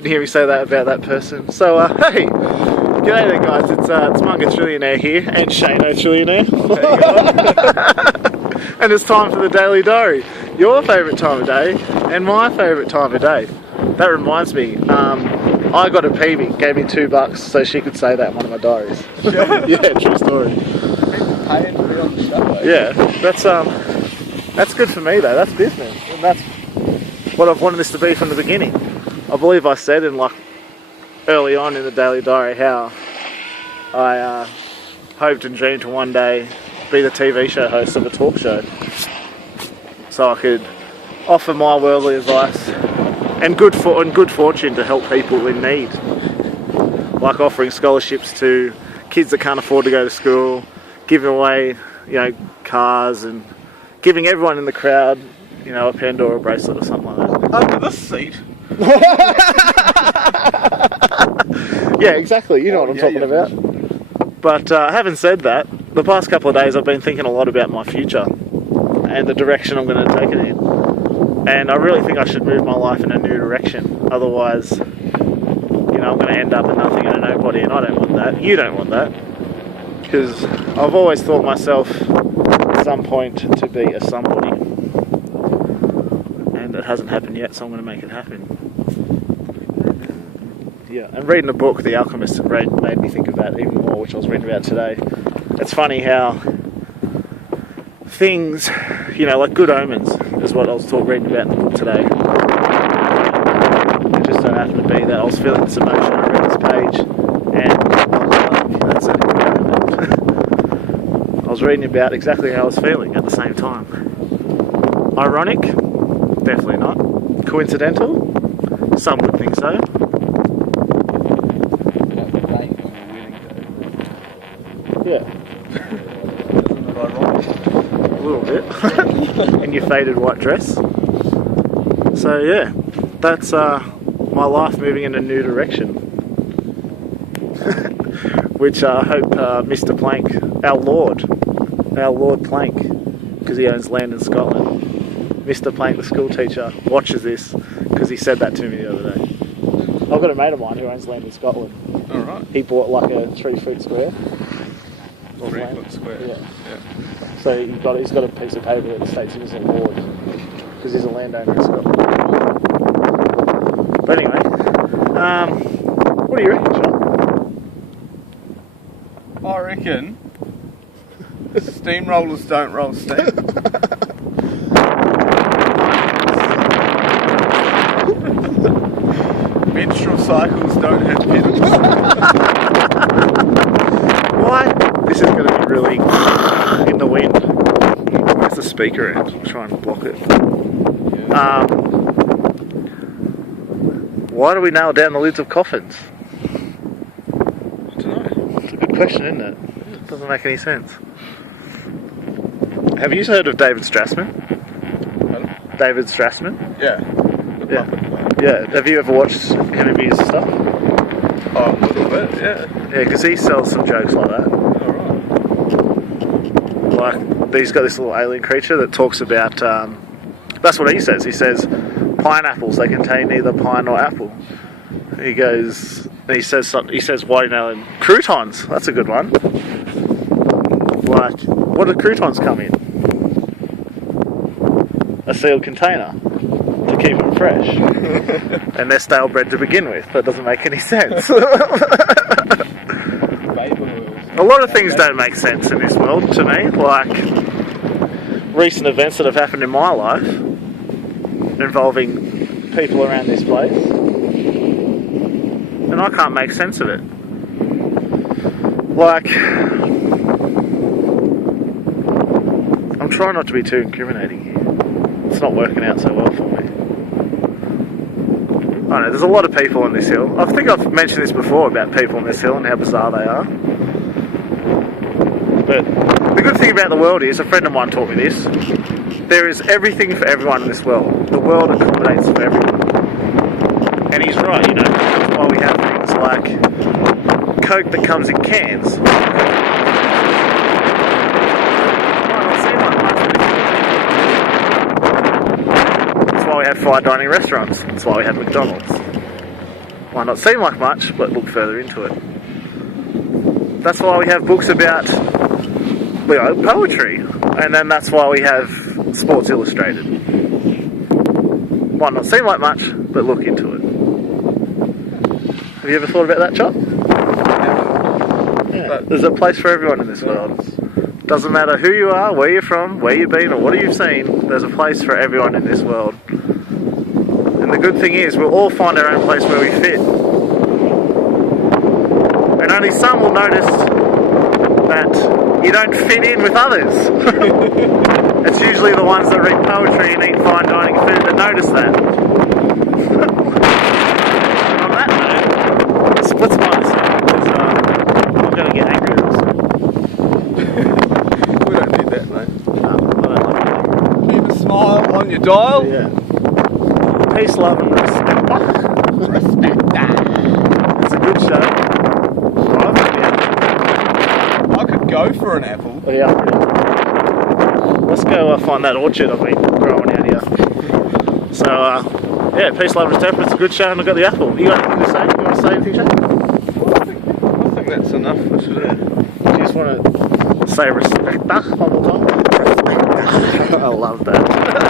Didn't hear me say that about that person. So, hey, g'day there, guys. It's Munga Trillionaire here, and Shano Trillionaire. And it's time for the Daily Diary. Your favourite time of day, and my favourite time of day. That reminds me, I got a peavie, gave me $2 so she could say that in one of my diaries. Yeah, true story. Paying to be on the show, though. Yeah, that's good for me though. That's business, and that's what I've wanted this to be from the beginning. I believe I said early on in the Daily Diary how I hoped and dreamed to one day be the TV show host of a talk show, so I could offer my worldly advice and good fortune to help people in need, like offering scholarships to kids that can't afford to go to school, giving away cars, and giving everyone in the crowd a Pandora bracelet or something like that. Under the seat. Yeah, exactly. You know what I'm talking about. But having said that, the past couple of days I've been thinking a lot about my future and the direction I'm going to take it in. And I really think I should move my life in a new direction. Otherwise, I'm going to end up a nothing and a nobody, and I don't want that. You don't want that. Because I've always thought myself at some point to be a somebody. And it hasn't happened yet, so I'm going to make it happen. Yeah, and reading a book, The Alchemist, made me think of that even more, which I was reading about today. It's funny how things, like good omens, is what I was reading about in the book today. It just so happened to be that I was feeling this emotion. I read this page, and I was like, that's a good omen. I was reading about exactly how I was feeling at the same time. Ironic? Definitely not. Coincidental? Some would think so. Yeah. A little bit. In your faded white dress. So yeah, that's my life moving in a new direction. Which I hope Mr. Plank, our Lord Plank, because he owns land in Scotland, Mr. Plank, the school teacher, watches this, because he said that to me the other day. I've got a mate of mine who owns land in Scotland. Alright. He bought like a 3 foot square. 3 foot square. Yeah. So he's got a piece of paper that states him as a lord, because he's a landowner in Scotland. But anyway, what do you reckon, John? I reckon steamrollers don't roll steam. Menstrual cycles don't have pedals. Why? This is going to be really in the wind. Where's the speaker at? I'll try and block it. Why do we nail down the lids of coffins? I don't know. It's a good question, isn't it? It doesn't make any sense. Have you heard of David Strassman? Pardon? David Strassman? Yeah. Yeah. Yeah. Have you ever watched any of his stuff? Oh, a little bit, yeah. Yeah, because he sells some jokes like that. Alright. Like, he's got this little alien creature that talks about, that's what he says. He says, pineapples, they contain neither pine nor apple. He goes, and he says watermelon, croutons, that's a good one. Like, what do croutons come in? A sealed container to keep them fresh. And they're stale bread to begin with. That doesn't make any sense. A lot of things don't make sense in this world to me, like recent events that have happened in my life involving people around this place, and I can't make sense of it. Like, I'm trying not to be too incriminating here. It's not working out so well for me. I don't know, there's a lot of people on this hill. I think I've mentioned this before about people on this hill and how bizarre they are. But the good thing about the world is, a friend of mine taught me this, there is everything for everyone in this world. The world accommodates for everyone. And he's right, that's why we have things like Coke that comes in cans. That's why we have fine dining restaurants. That's why we have McDonald's. Might not seem like much, but look further into it. That's why we have books about, poetry, and then that's why we have Sports Illustrated. Might not seem like much, but look into it. Have you ever thought about that, Chop? Yeah. There's a place for everyone in this world. Doesn't matter who you are, where you're from, where you've been, or what you've seen, there's a place for everyone in this world. And the good thing is, we'll all find our own place where we fit. And only some will notice that you don't fit in with others. It's usually the ones that read poetry and eat fine dining food that notice that. On that note, the splits minus because I'm going to get angry with this. We don't need that, mate. No, I don't like that. Keep a smile on your dial. Yeah. Peace, love, and respect. It's a good show. I could go for an apple. Oh, yeah. Let's go find that orchard I've been growing out here. So, yeah, peace, love, respect. It's a good show, and I've got the apple. You got anything to say? You want to say anything, Jack? I think that's enough for today. You just want to say respect one more time? I love that.